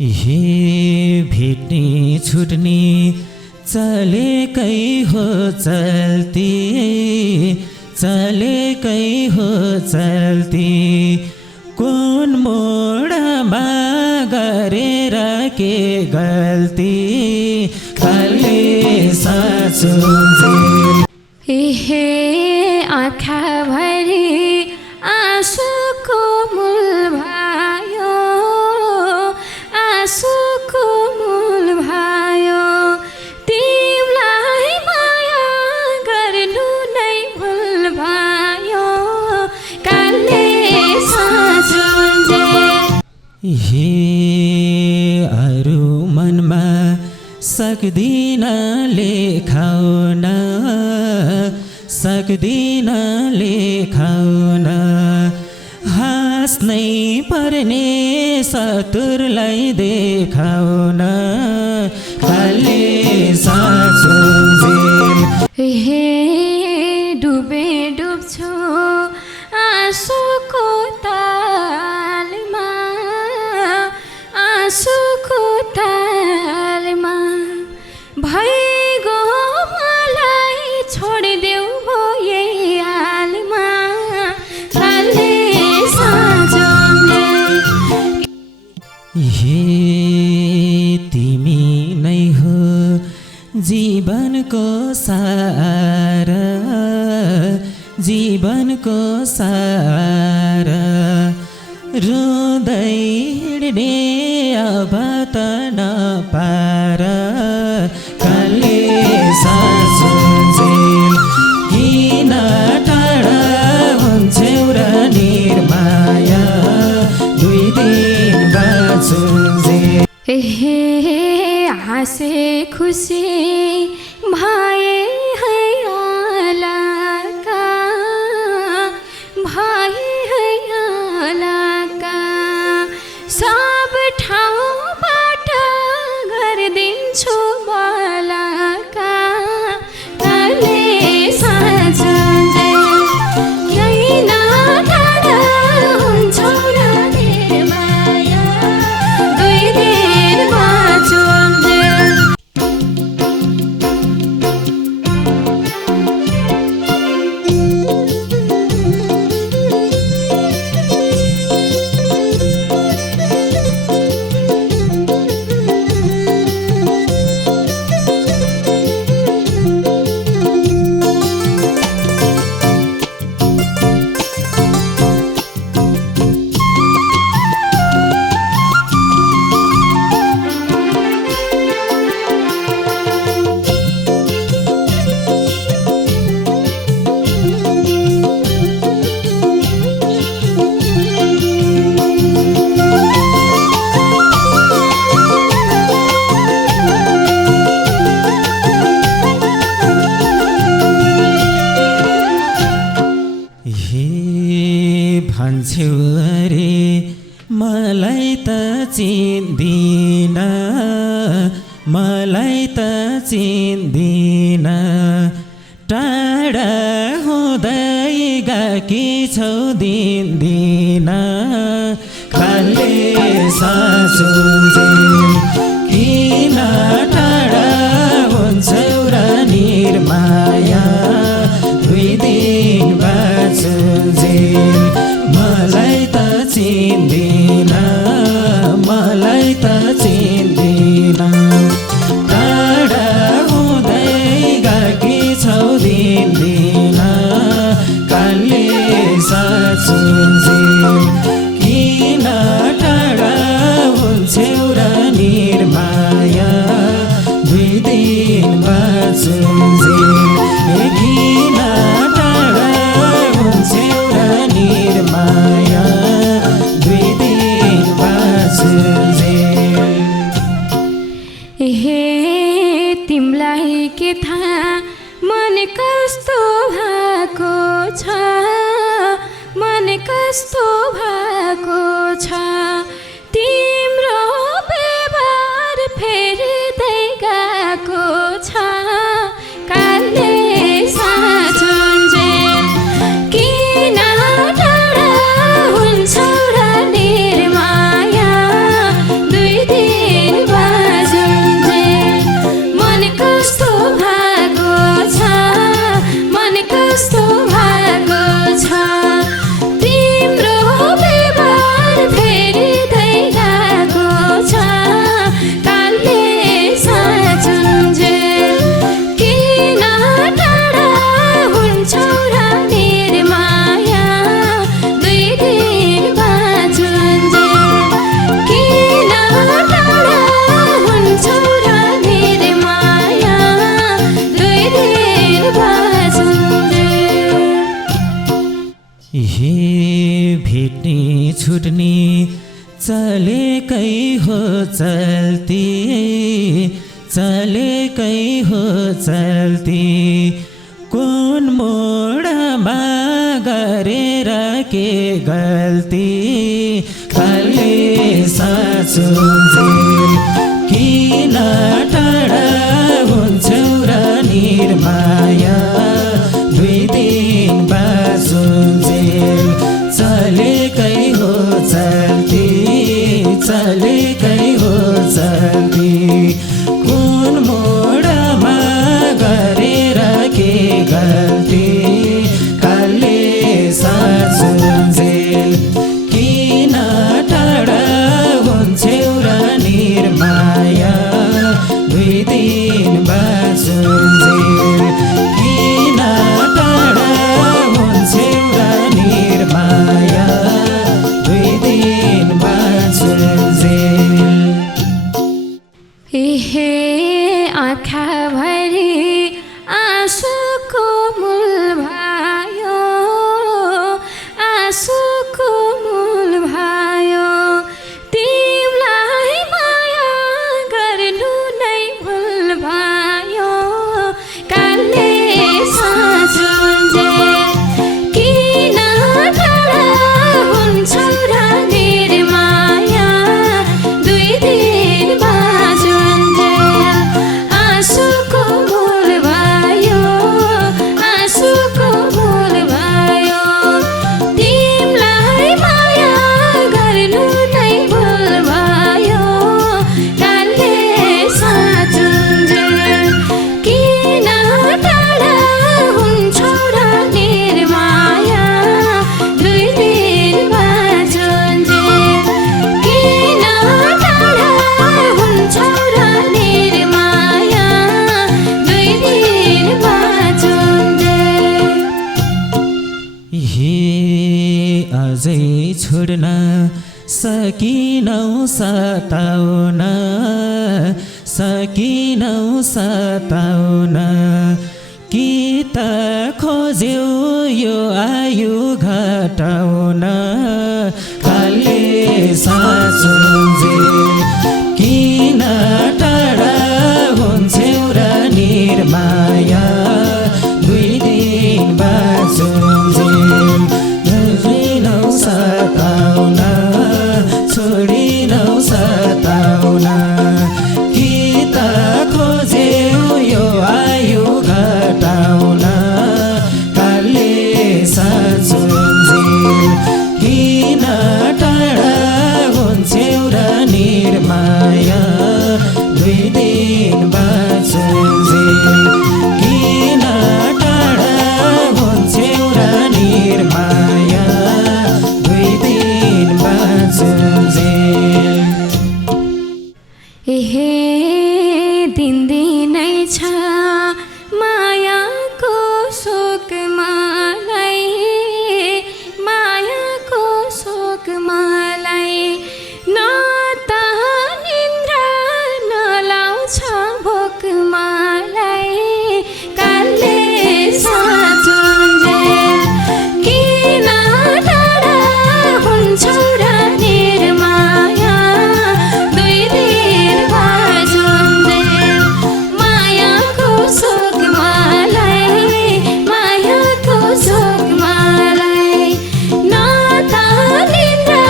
हे भेट्ने छुट्ने चलेकै हो चल्ती, चलेकै हो चल्ती, कुन मोडमा गरेर के गल्ती, कले साँचुन्जेल। हे आँखाभरि आँसुको मूल भयो, आँसुको मूल भयो, तिमीलाई माया गर्नु नै भुल भयो, काले साँचुन्जेल। हे अरू मनमा सक्दिन लेखाउन, सक्दिन लेखाउन, हाँस्नै पर्ने सतुरलाई देखाउन, कले साँचुन्जेल। हे डुबे डुब्छु आँसुको तालमा, आँसुको तालमा, भइगो मलाई छोडिदेऊ भो यही हालमा, कले साँचुन्जेल। हे तिमी नै हो जीवनको सारा, जीवनको सारा, रुँदै हिँड्ने अब त नपार, कले साँचुन्जेल। किन टाढा हुन्छौ र निर्माया, दुई दिन बाँचुन्जेल। हे हाँसे खुसी भए है अलका, भए है अलका, सब ठाउँबाट गरिदिन्छु बलका, कले साँचुन्जेल। किन टाढा हुन्छौ र निर्माया, दुई दिन बाँचुन्जेल। भन्छौ अरे मलाई त चिन्दिन, मलाई त चिन्दिन, टाढा हुँदै गएकी छौ दिन दिन, कले साँचुन्जेल। किन टाढा हुन्छौ र निर्माया, दुई दिन बाँचुन्जेल। मलाई त चिन्दिन, मलाई त चिन्दिन, टाढा हुँदै गएकी छौ दिन दिन, कले साँचुन्जेल। किन टाढा हुन्छौ र निर्माया, दुई दिन बाँचुन्जेल। किन टाढा हुन्छौ र निर्माया, दुई दिन बाँचुन्जेल। हे तिमीलाई के थाहा मन कस्तो भएको छ, मन कस्तो भएको छ, तिम्रो व्यवहार फेर्दै गएको छ, कले साँचुन्जेल। किन टाढा हुन्छौ र निर्माया, दुई दिन चल्ती चलेकै हो चल्ती कुन मोडमा गरेर के गल्ती काले साँचुन्जेल किन टाढा हुन्छौ र निर्माया दुई दिन बाँचुन्जेल चलेकै हो चल्ती चलेकै हो चल्ती कुन मोडमा गरेर के गल्ती काले साँचुन्जेल किन टाढा हुन्छौ र निर्माया दुई दिन बाँचुन्जेल किन टाढा हुन्छौ र निर्माया दुई दिन बाँचुन्जेल हे आँखाभरि आँसुको मूल भयो आँसुको मूल भयो तिमीलाई माया गर्नु नै भुल भयो काले साँचुन्जेल किन टाढा हुन्छौ र निर्माया दुई दिन बाँचुन्जेल आँसुको मूल भयो आँसुको मूल भयो तिमीलाई माया गर्नु नै भुल भयो काले साँचुन्जेल किन टाढा हुन्छौ र निर्माया दुई दिन बाँचुन्जेल किन टाढा हुन्छौ र निर्माया दुई दिन बाँचुन्जेल हे अझै छोड्न सकिनौ सताउन सकिनौ सताउन कि त खोज्यौ यो आयु घटाउन काले साँचुन्जेल किन टाढा हुन्छौ र निर्माया दुई दिन बाँचुन्जेल छोडिनौ सताउन छोडिनौ सताउन कि त खोज्यौ यो आयु घटाउन काले साँचुन्जेल किन टाढा हुन्छौ र निर्माया दुई दिन बाँचुन्जेल किन टाढा हुन्छौ र निर्माया दुई दिन बाँचुन्जेल हे दिनदिनै छ मायाको शोक मलाई मायाको शोक मलाई न त निन्द्रा नलाउँछ भोक मलाई काले साँचुन्जेल किन टाढा हुन्छौ र निर्माया दुई दिन बाँचुन्जेल मायाको शोक मलाई मायाको शोक मलाई न त निन्द्रा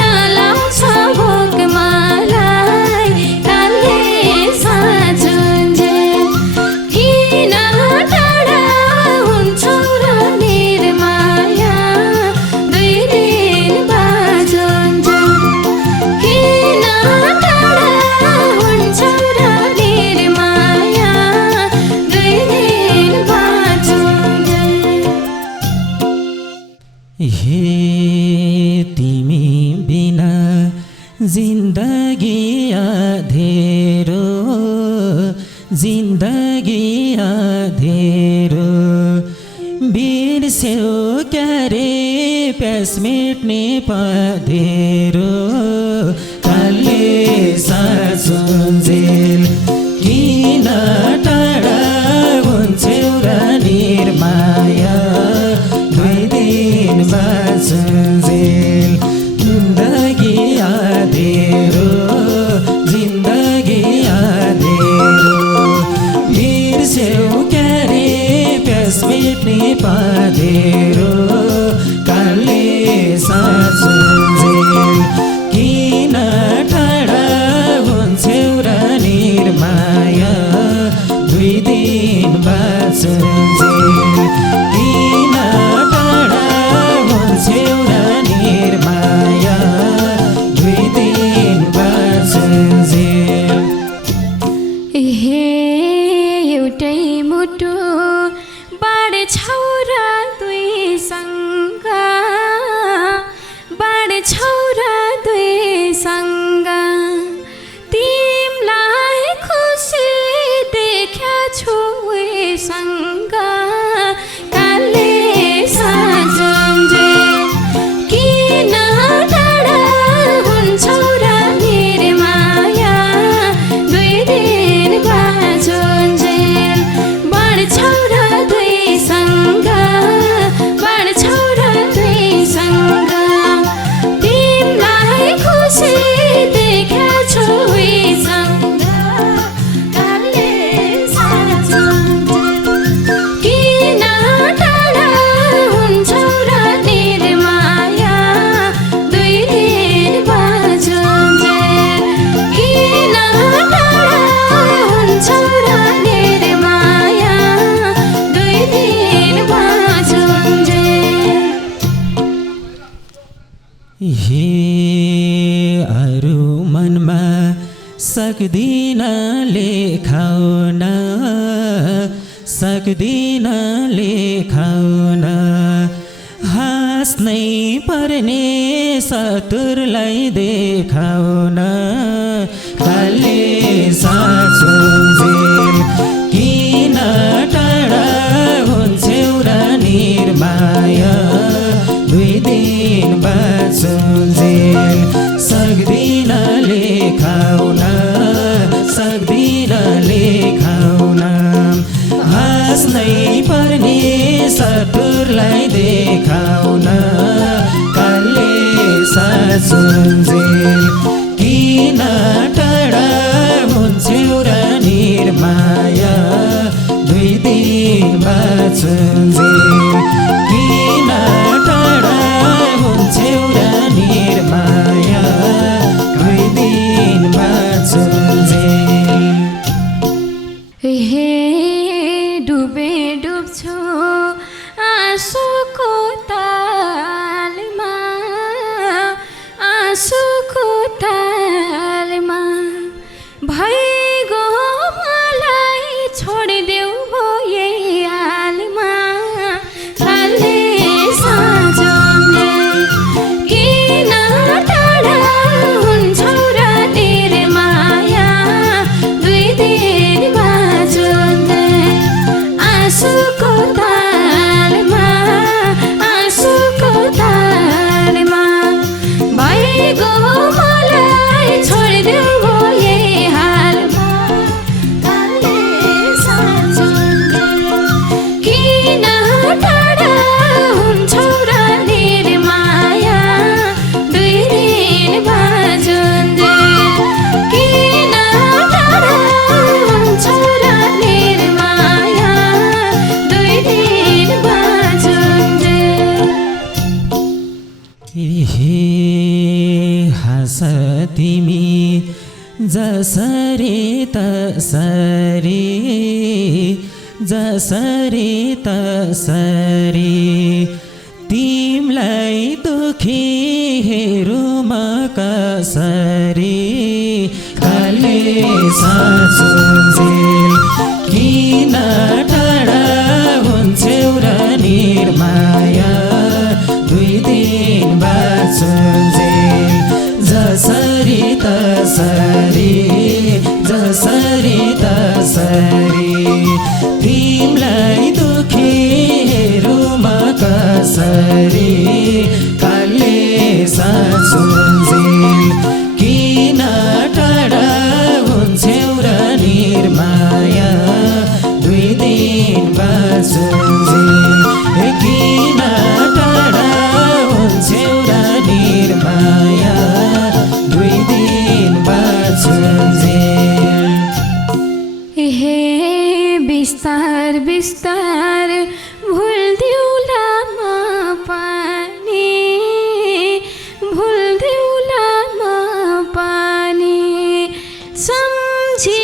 नलाउँछ भोक मलाई काले साँचुन्जेल किन टाढा हुन्छौ र निर्माया दुई दिन बाँचुन्जेल किन टाढा हुन्छौ र निर्माया दुई दिन बाँचुन्जेल हे तिमी बिना जिन्दगी अधेरो जिन्दगी अधेरो बिर्स्यौ क्यारे प्यास मेट्ने पँधेरो काले साँचुन्जेल किन टाढा हुन्छौ र निर्माया दुई दिन बाँचुन्जेल जिन्दगी अधेरो निर्माया दुई दिन बाँचुन्जेल किन टाढा हुन्छौ र निर्माया दुई दिन बाँचुन्जेल हे एउटै मुटु बाँड्छौ र दुईसँग बाँड्छौ र दुईसँग तिमलाई खुसी देख्याछु उसँग कालले साँझुन्जेल किन टाढा हुन्छौ र निर्माया दुई दिन बाँचुन्जेल बाँड्छौ र दुईसँग बाँड्छौ र दुईसँग तिमलाई खुसी देख्याछु उसँग कालले साँझुन्जेल किन टाढा हुन्छौ र निर्माया दुई दिन बाँचुन्जेल किन टाढा हुन्छौ र निर्माया दुई दिन बाँचुन्जेल हे अरू मनमा सक्दिन लेखाउन सक्दिन लेखाउन हाँस्नै पर्ने सतुरलाई देखाउन कालले साँझुन्जेल किन टाढा हुन्छौ र निर्माया दुई दिन बाँचुन्जेल सक्दिन लेखाउन सक्दिन लेखाउन हाँस्नै पर्ने सतुरलाई देखाउन कालले साँझुन्जेल किन टाढा हुन्छौ र निर्माया दुई दिन बाँचुन्जेल किन टाढा हुन्छौ र निर्माया दुई दिन बाँचुन्जेल हे डुबे डुब्छु आँसुको तालमा आँसुको तालमा भइगो मलाई छोडिदेऊ हो यही हालमा कालले साँझुन्जेल किन टाढा हुन्छौ र निर्माया दुई दिन बाँचुन्जेल आँसुको तालमा आँसुको तालमा भइगो मलाई छोडिदेऊ हो यही हालमा कालले साँझुन्जेल किन टाढा हुन्छौ र निर्माया दुई दिन बाँचुन्जेल किन टाढा हुन्छौ र निर्माया दुई दिन बाँचुन्जेल हे हाँस तिमी जसरी तसरी जसरी तसरी तिमलाई दुखी हेरौँ म कसरी कालले साँझुन्जेल किन टाढा हुन्छौ र निर्माया दुई दिन बाँचुन्जेल जसरी तसरी जसरी तसरी तिमलाई दुखी हेरौँ म कसरी कालले साँझुन्जेल किन टाढा हुन्छौ र निर्माया दुई दिन बाँचुन्जेल किन टाढा हुन्छौ र निर्माया दुई दिन बाँचुन्जेल हे बिस्तार बिस्तार भुल्दिउला म पानी भुल्दिउला म पानी सम्झी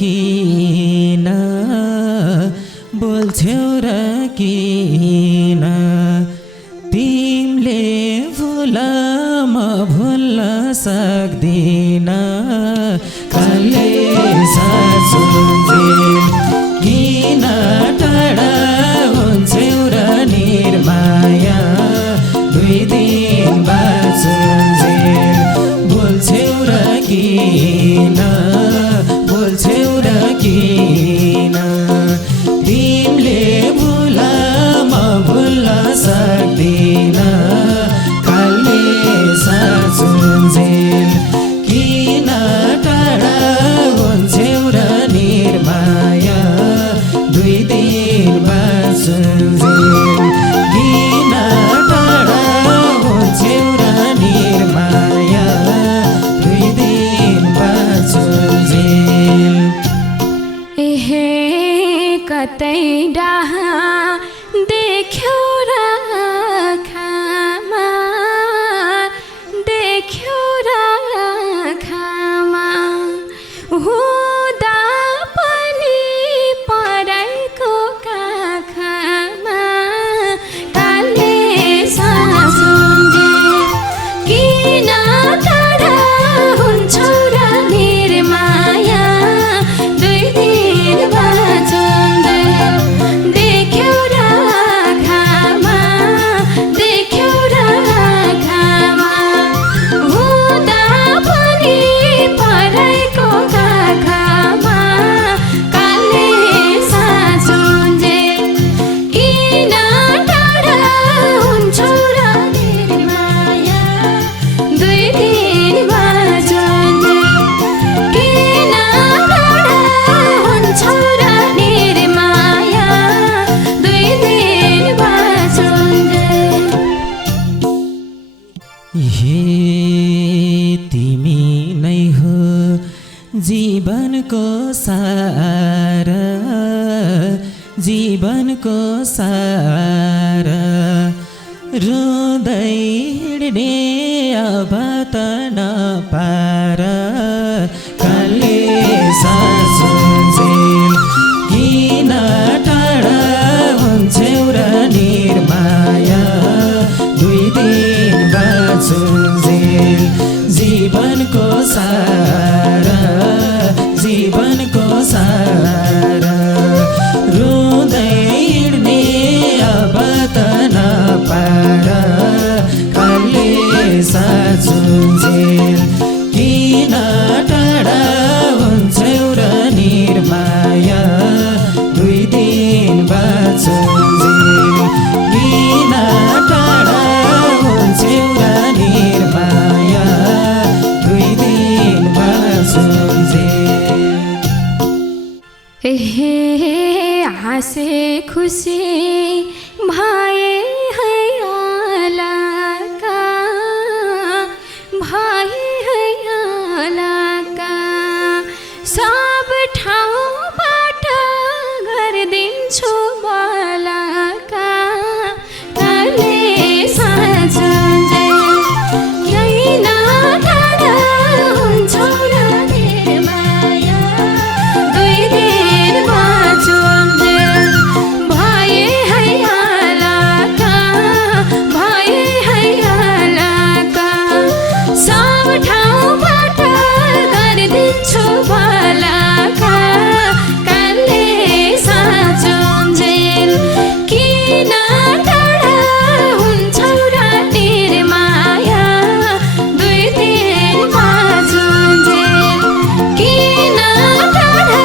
किन बोल्छौ र किन तिमीले भुल म भुल्न सक्दिन कहिले साँचुन्जेल किन टाढा हुन्छौ र निर्माया दुई दिन बाँचुन्जेल बोल्छौ र किन बोल्छौ र किन तिमीले भुल म भुल्न सक्दिन कहिले साँचुन्जेल किन टाढा हुन्छौ र निर्माया दुई दिन बाँचुन्जेल किन टाढा हुन्छौ र निर्माया दुई दिन बाँचुन्जेल एहे कतै डाहा देख्यौ र खामा देख्यौ र खामा हुँदा पनि पराइको काखमा काले साँचुन्जेल किन टाढा हुन्छौ र निर्माया दुई दिन बाँचुन्जेल देख्यौ र खामा देख्यौ र खामा हुँदा पनि पराइको काखमा काले साँचुन्जेल किन टाढा हुन्छौ र निर्माया दुई दिन बाँचुन्जेल किन टाढा हुन्छौ र निर्माया दुई दिन बाँचुन्जेल हे तिमी नै हो जीवनको सारा जीवनको सारा रुँदै हिँड्ने अब त नपार कहिले साँचुन्जेल किन टाढा हुन्छौ र निर्माया दुई दिन बाँचुन्जेल जीवनको सारा जीवनको सारा रुँदै हिँड्ने अब त नपार कहिले साँचुन्जेल किन टाढा हुन्छौ र निर्माया दुई दिन बाँचुन्जेल किन टाढा हुन्छौ र निर्माया दुई दिन बाँचुन्जेल एहे हाँसे खुसी भए है अलका भए है अलका सब ठाउँबाट गरिदिन्छु बलका कहिले साँचुन्जेल किन टाढा हुन्छौ र निर्माया दुई दिन बाँचुन्जेल भए है अलका भए है अलका सब ठाउँबाट गरिदिन्छु बलका कहिले साँचुन्जेल किन टाढा हुन्छौ र निर्माया दुई दिन बाँचुन्जेल किन टाढा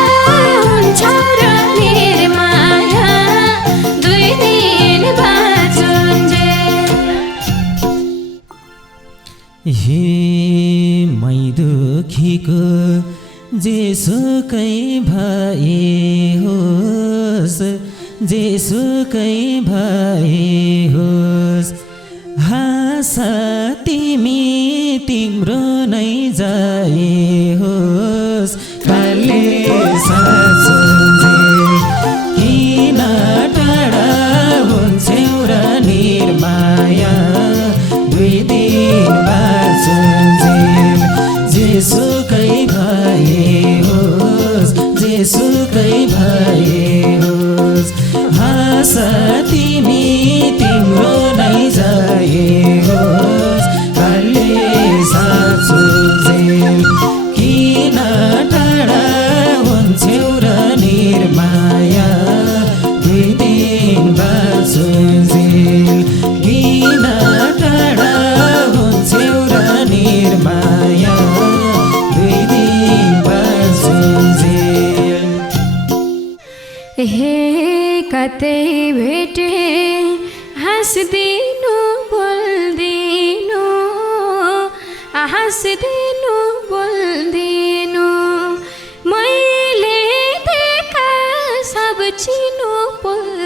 हुन्छौ र निर्माया दुई दिन बाँचुन्जेल हे मै दुखीको जेसुकै भए होस् जेसुकै भए होस् हाँस तिमी तिम्रो नै जाए होस् कहिले साँचुन्जेल किन टाढा हुन्छौ र निर्माया दुई दिन बाँचुन्जेल जेसुकै भए होस् जेसुकै भए होस् हाँस तिमी तिम्रो नै जाए होस् कहिले साँचुन्जेल किन टाढा हुन्छौ र निर्माया दुई दिन बाँचुन्जेल किन टाढा हुन्छौ र निर्माया दुई दिन बाँचुन्जेल हे कतै भेटे हाँस्दिनु बोल्दिनु हाँस्दिनु बोल्दिनु मैले देखा सब चिनु बोल्दिनु